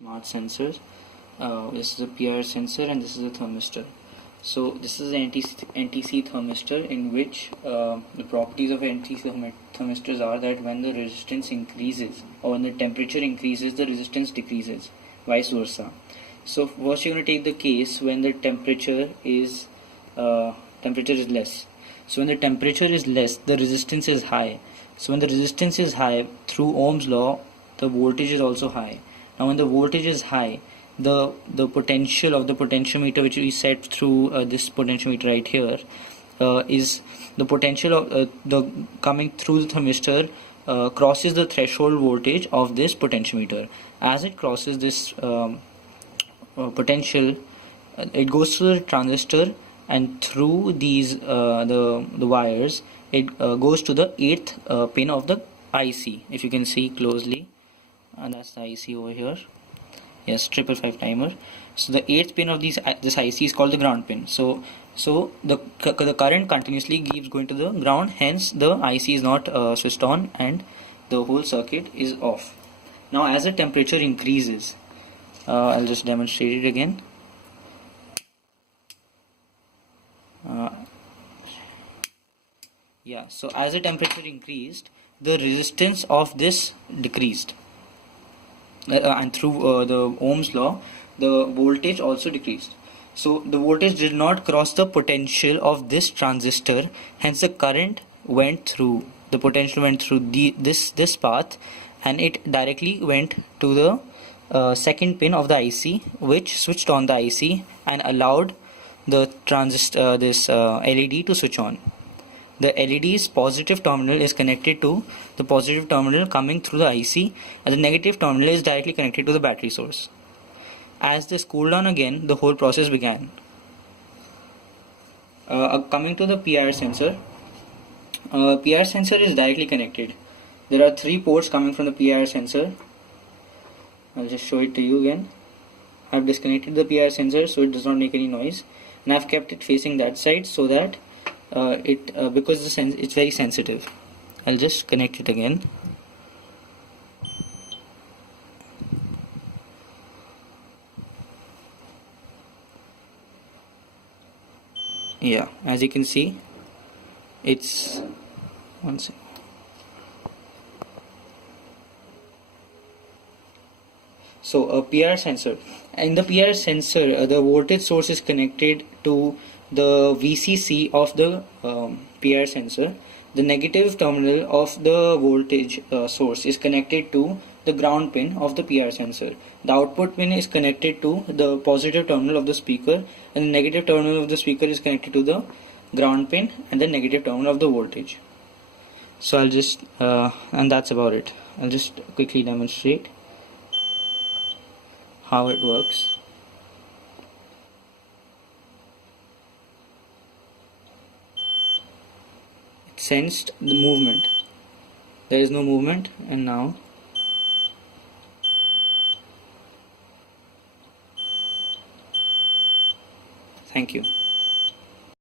Smart sensors. This is a PR sensor and this is a thermistor. So this is an NTC thermistor, in which the properties of NTC thermistors are that when the resistance increases or when the temperature increases, the resistance decreases, vice versa. So first you're going to take the case when the temperature is less. So when the temperature is less, the resistance is high. So when the resistance is high, through Ohm's law, the voltage is also high. Now when the voltage is high, the potential of the potentiometer, which we set through this potentiometer right here, is the potential of the coming through the thermistor crosses the threshold voltage of this potentiometer. As it crosses this potential, it goes to the transistor, and through these the wires, it goes to the 8th pin of the IC. If you can see closely, and that's the IC over here. Yes, 555 timer. So the 8th pin of this IC is called the ground pin. So the current continuously keeps going to the ground, hence the IC is not switched on and the whole circuit is off. Now as the temperature increases, I'll just demonstrate it again. Yeah, so as the temperature increased, the resistance of this decreased, and through the Ohm's law, the voltage also decreased. So the voltage did not cross the potential of this transistor, hence the current went through, the potential went through this path, and it directly went to the 2nd pin of the IC, which switched on the IC and allowed the transistor, this LED to switch on. The LED's positive terminal is connected to the positive terminal coming through the IC, and the negative terminal is directly connected to the battery source. As this cooled down again, the whole process began. Coming to the PR sensor. PR sensor is directly connected. There are 3 ports coming from the PR sensor. I'll just show it to you again. I've disconnected the PR sensor so it does not make any noise, and I've kept it facing that side so that because it's very sensitive. I'll just connect it again. Yeah, as you can see, it's one second. So a PR sensor. In the PR sensor, the voltage source is connected to the VCC of the PR sensor. The negative terminal of the voltage source is connected to the ground pin of the PR sensor. The output pin is connected to the positive terminal of the speaker, and the negative terminal of the speaker is connected to the ground pin and the negative terminal of the voltage. So I'll just and that's about it. I'll just quickly demonstrate how it works. It sensed the movement. There is no movement, and now thank you.